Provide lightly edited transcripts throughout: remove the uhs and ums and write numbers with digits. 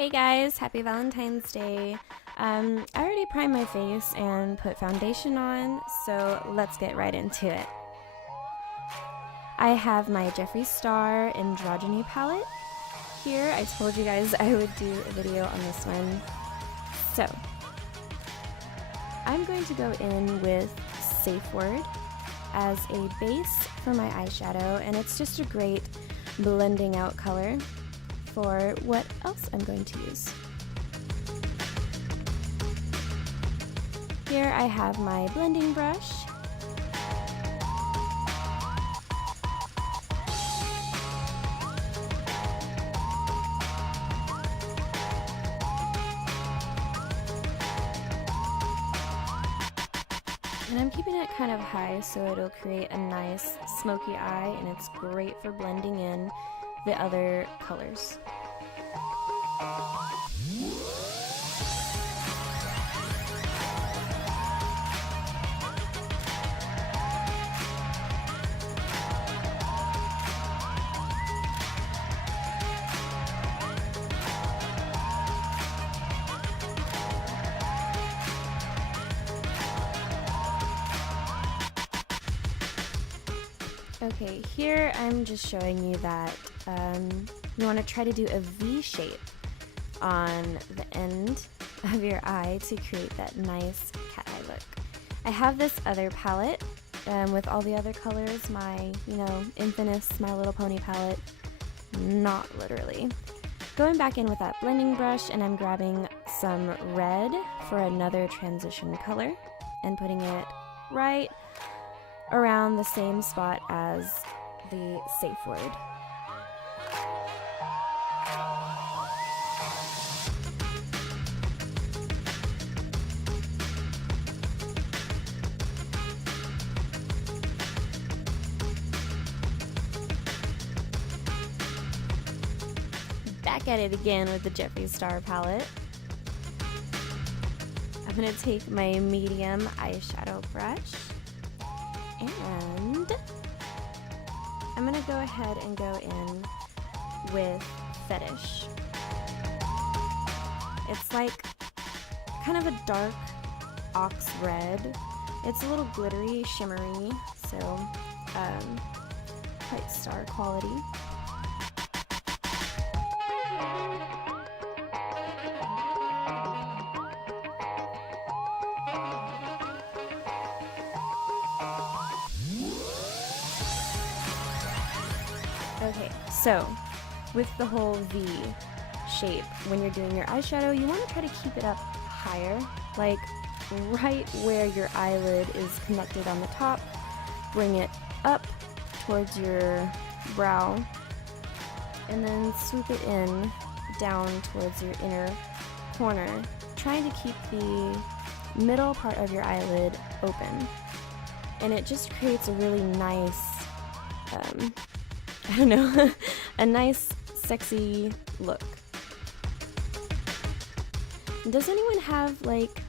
Hey guys, happy Valentine's Day. I already primed my face and put foundation on, so let's get right into it. I have my Jeffree Star Androgyny palette here. I told you guys I would do a video on this one. So, I'm going to go in with Safe Word as a base for my eyeshadow, and it's just a great blending out color for what else I'm going to use. Here I have my blending brush. And I'm keeping it kind of high so it'll create a nice smoky eye, and it's great for blending in the other colors. Okay, here I'm just showing you that you want to try to do a V shape on the end of your eye to create that nice cat eye look. I have this other palette with all the other colors, my, infamous My Little Pony palette, not literally. Going back in with that blending brush, and I'm grabbing some red for another transition color and putting it right around the same spot as the Safe Word. Back at it again with the Jeffree Star palette. I'm going to take my medium eyeshadow brush, and I'm going to go ahead and go in with Fetish. It's like kind of a dark ox red. It's a little glittery, shimmery, so quite star quality. Okay, so with the whole V shape, when you're doing your eyeshadow, you want to try to keep it up higher, like right where your eyelid is connected on the top. Bring it up towards your brow, and then swoop it in down towards your inner corner, trying to keep the middle part of your eyelid open. And it just creates a really nice, I don't know, a nice, sexy look. Does anyone have like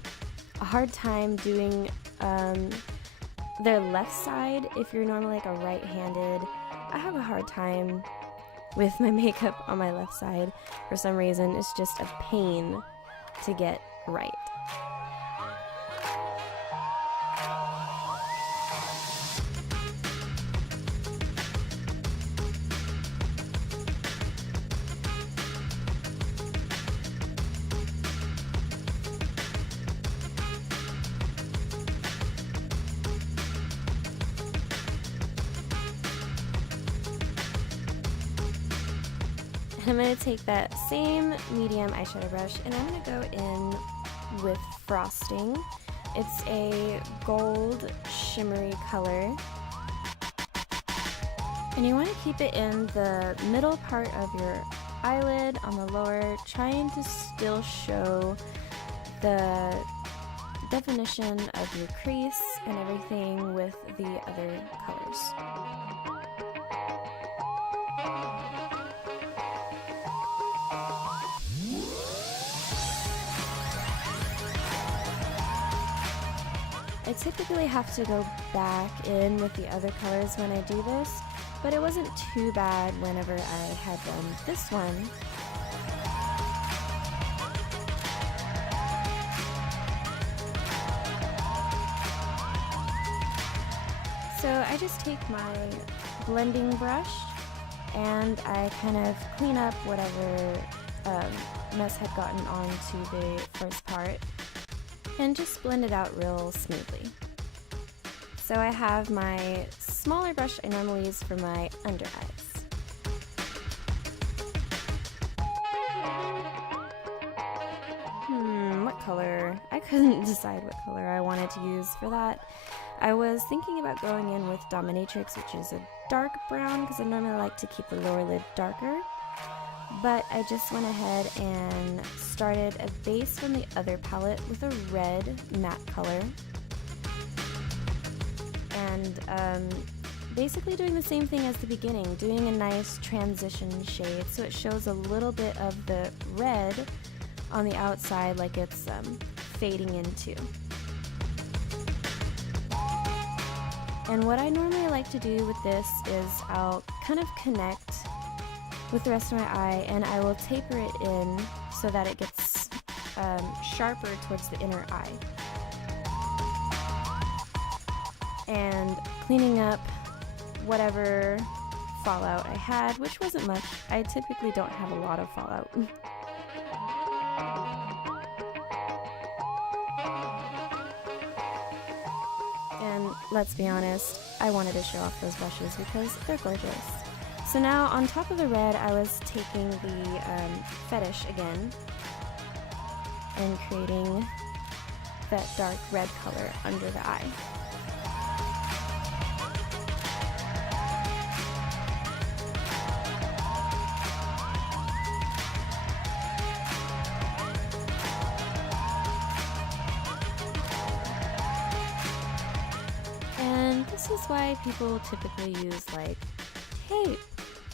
a hard time doing their left side if you're normally like a right-handed? I have a hard time with my makeup on my left side for some reason. It's just a pain to get right. I'm going to take that same medium eyeshadow brush, and I'm going to go in with Frosting. It's a gold shimmery color, and you want to keep it in the middle part of your eyelid on the lower, trying to still show the definition of your crease and everything with the other colors. I typically have to go back in with the other colors when I do this, but it wasn't too bad whenever I had done this one. So I just take my blending brush and I kind of clean up whatever mess had gotten onto the first part and just blend it out real smoothly. So I have my smaller brush I normally use for my under eyes. What color? I couldn't decide what color I wanted to use for that. I was thinking about going in with Dominatrix, which is a dark brown, because I normally like to keep the lower lid darker. But I just went ahead and started a base from the other palette with a red matte color. And basically doing the same thing as the beginning, doing a nice transition shade so it shows a little bit of the red on the outside like it's fading into. And what I normally like to do with this is I'll kind of connect with the rest of my eye and I will taper it in so that it gets sharper towards the inner eye. And cleaning up whatever fallout I had, which wasn't much. I typically don't have a lot of fallout. And let's be honest, I wanted to show off those brushes because they're gorgeous. So now on top of the red, I was taking the fetish again and creating that dark red color under the eye. And this is why people typically use like tape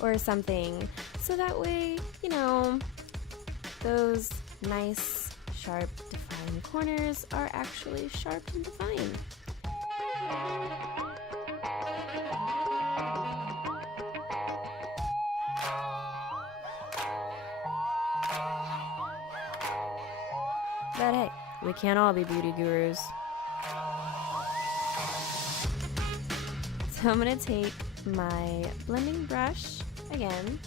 or something, so that way, you know, those nice, sharp, defined corners are actually sharp and defined. But hey, we can't all be beauty gurus. So I'm going to take my blending brush again,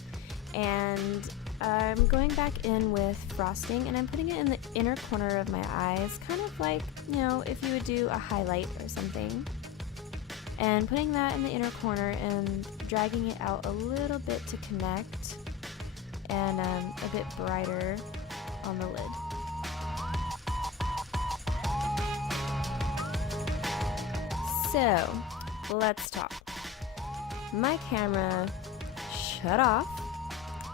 and I'm going back in with frosting, and I'm putting it in the inner corner of my eyes, kind of like, you know, if you would do a highlight or something. And putting that in the inner corner and dragging it out a little bit to connect, and a bit brighter on the lid. So, let's talk. My camera shut off.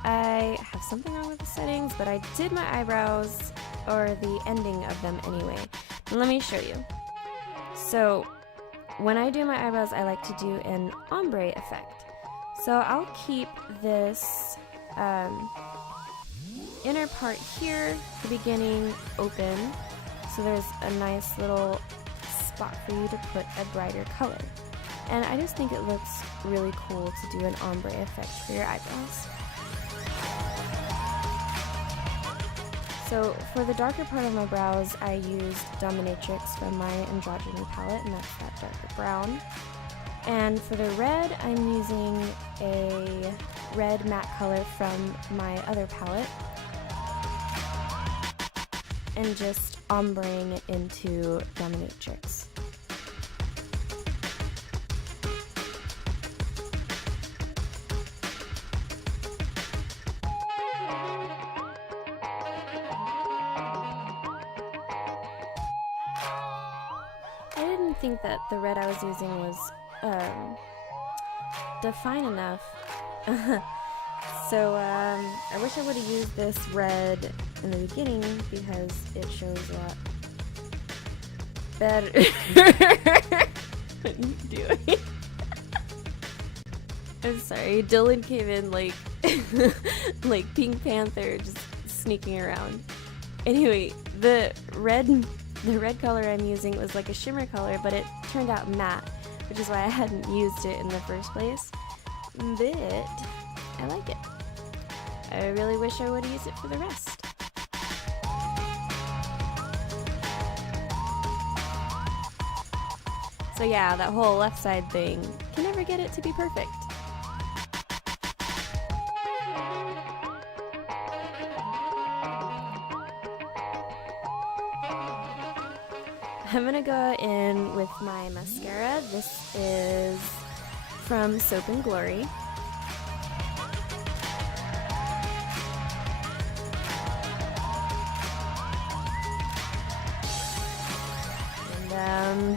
I have something wrong with the settings, but I did my eyebrows, or the ending of them anyway. And let me show you. So, when I do my eyebrows, I like to do an ombre effect. So I'll keep this inner part here, the beginning, open, so there's a nice little spot for you to put a brighter color. And I just think it looks really cool to do an ombre effect for your eyebrows. So for the darker part of my brows, I used Dominatrix from my Androgyny palette, and that's that darker brown. And for the red, I'm using a red matte color from my other palette, and just ombreing it into Dominatrix. I didn't think that the red I was using was defined enough. So I wish I would have used this red in the beginning because it shows a lot better. What are you doing? I'm sorry, Dylan came in like like Pink Panther, just sneaking around. Anyway, the red color I'm using was like a shimmer color, but it turned out matte, which is why I hadn't used it in the first place. But I like it. I really wish I would have used it for the rest. So yeah, that whole left side thing, can never get it to be perfect. I'm gonna go in with my mascara. This is from Soap and Glory. And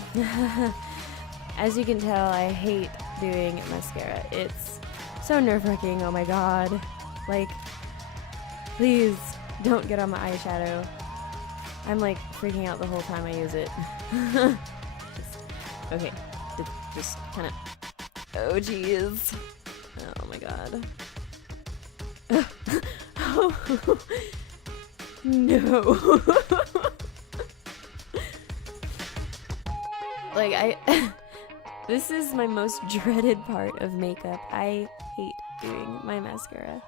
as you can tell, I hate doing mascara. It's so nerve-wracking, oh my god. Like, please don't get on my eyeshadow. I'm like freaking out the whole time I use it. Okay, just kind of, oh jeez. Oh my god. Oh, no. Like this is my most dreaded part of makeup. I hate doing my mascara.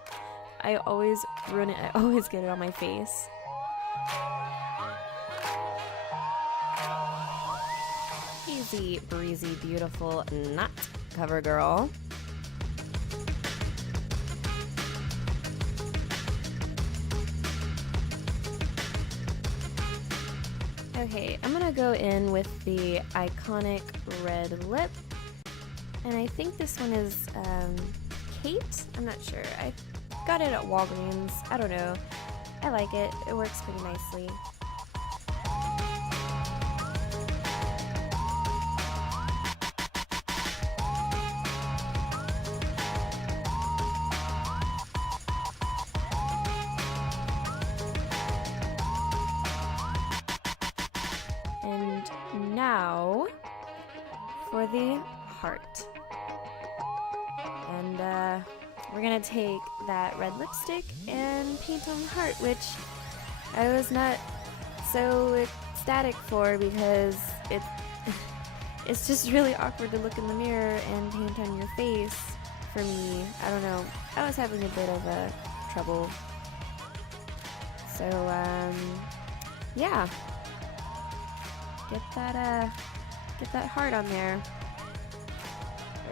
I always ruin it, I always get it on my face. Easy breezy, beautiful, not cover girl. Okay, I'm gonna go in with the iconic red lip, and I think this one is Kate. I'm not sure. I got it at Walgreens. I don't know. I like it. It works pretty nicely. And now for the heart. And we're gonna take that red lipstick and paint on the heart, which I was not so ecstatic for because it's just really awkward to look in the mirror and paint on your face. For me, I don't know. I was having a bit of trouble. So yeah. Get that heart on there,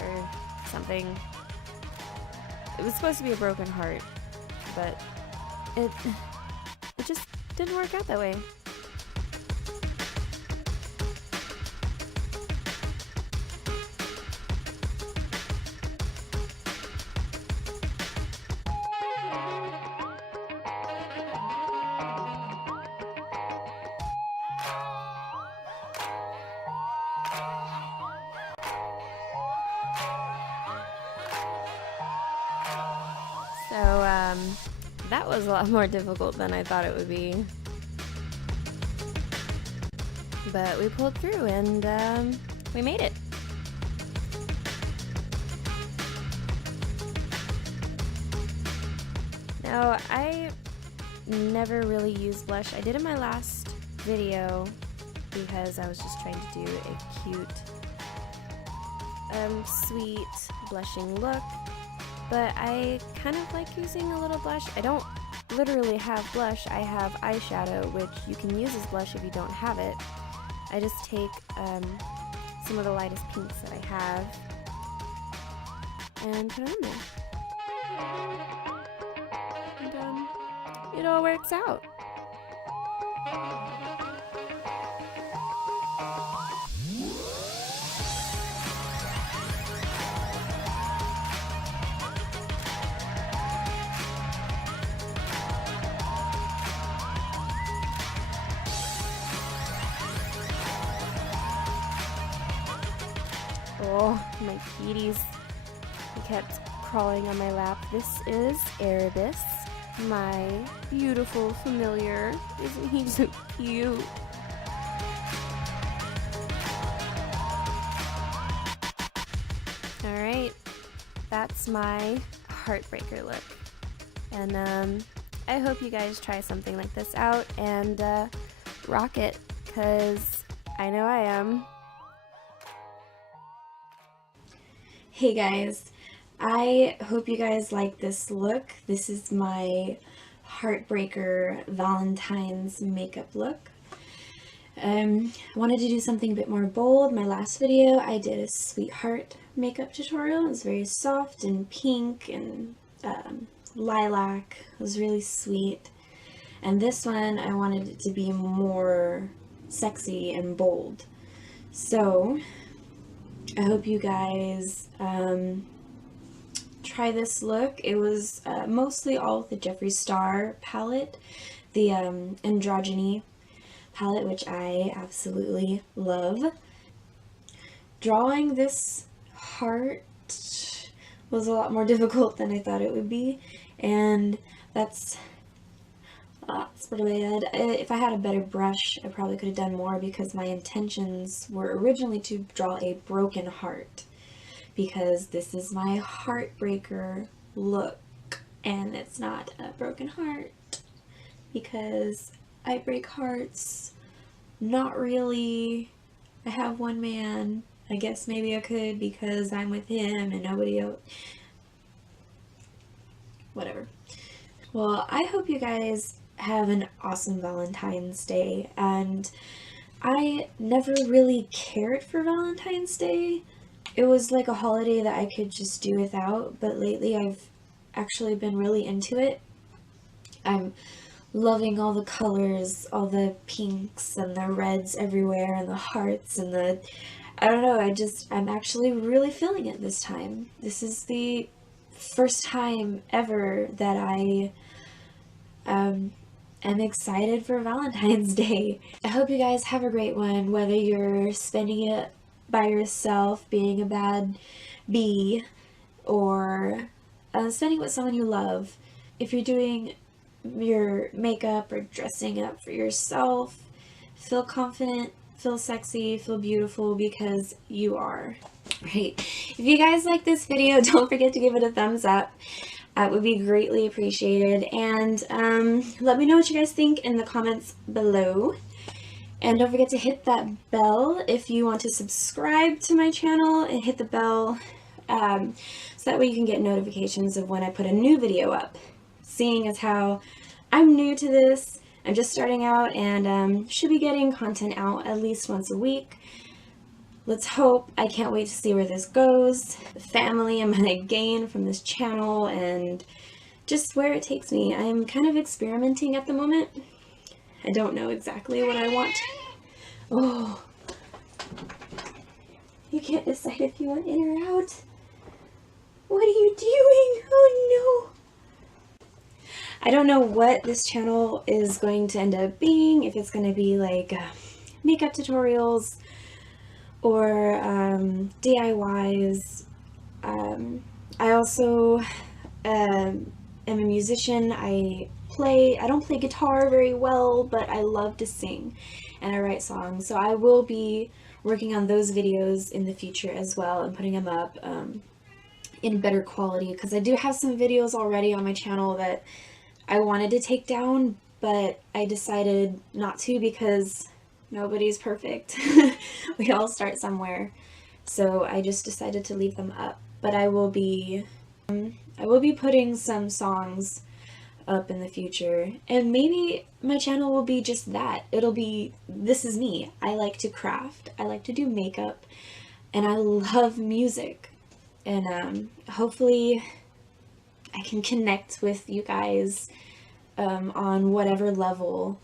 or something. It was supposed to be a broken heart, but it just didn't work out that way. So, that was a lot more difficult than I thought it would be. But we pulled through and, we made it. Now, I never really use blush. I did in my last video because I was just trying to do a cute, sweet blushing look. But I kind of like using a little blush. I don't literally have blush. I have eyeshadow, which you can use as blush if you don't have it. I just take some of the lightest pinks that I have and put it on there. And it all works out. Oh, my kitties. He kept crawling on my lap. This is Erebus, my beautiful familiar. Isn't he so cute? Alright, that's my heartbreaker look. And I hope you guys try something like this out and rock it, because I know I am. Hey guys, I hope you guys like this look. This is my Heartbreaker Valentine's makeup look. I wanted to do something a bit more bold. My last video I did a sweetheart makeup tutorial. It was very soft and pink and lilac. It was really sweet. And this one I wanted it to be more sexy and bold. So I hope you guys try this look. It was mostly all with the Jeffree Star palette, the Androgyny palette, which I absolutely love. Drawing this heart was a lot more difficult than I thought it would be, and that's pretty bad. If I had a better brush, I probably could have done more, because my intentions were originally to draw a broken heart, because this is my heartbreaker look, and it's not a broken heart, because I break hearts. Not really. I have one man. I guess maybe I could, because I'm with him and nobody else. Whatever. Well, I hope you guys have an awesome Valentine's Day, and I never really cared for Valentine's Day. It was like a holiday that I could just do without, but lately I've actually been really into it. I'm loving all the colors, all the pinks and the reds everywhere, and the hearts and the, I don't know, I'm actually really feeling it this time. This is the first time ever that I am excited for Valentine's Day. I hope you guys have a great one, whether you're spending it by yourself, being a bad bee, or spending it with someone you love. If you're doing your makeup or dressing up for yourself, feel confident, feel sexy, feel beautiful, because you are. Right. If you guys like this video, don't forget to give it a thumbs up. It would be greatly appreciated. And let me know what you guys think in the comments below. And don't forget to hit that bell if you want to subscribe to my channel, and hit the bell so that way you can get notifications of when I put a new video up. Seeing as how I'm new to this, I'm just starting out, and should be getting content out at least once a week. Let's hope. I can't wait to see where this goes, the family I'm gonna gain from this channel, and just where it takes me. I'm kind of experimenting at the moment. I don't know exactly what I want. Oh, you can't decide if you want in or out. What are you doing? Oh no. I don't know what this channel is going to end up being, if it's going to be like makeup tutorials or DIYs. I also am a musician. I don't play guitar very well, but I love to sing and I write songs. So I will be working on those videos in the future as well, and putting them up in better quality, because I do have some videos already on my channel that I wanted to take down, but I decided not to, because nobody's perfect. We all start somewhere. So I just decided to leave them up. But I will be putting some songs up in the future, and maybe my channel will be just that. It'll be, this is me. I like to craft, I like to do makeup, and I love music. And hopefully I can connect with you guys on whatever level.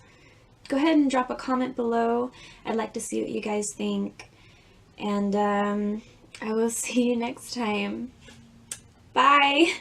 Go ahead and drop a comment below. I'd like to see what you guys think. And I will see you next time. Bye!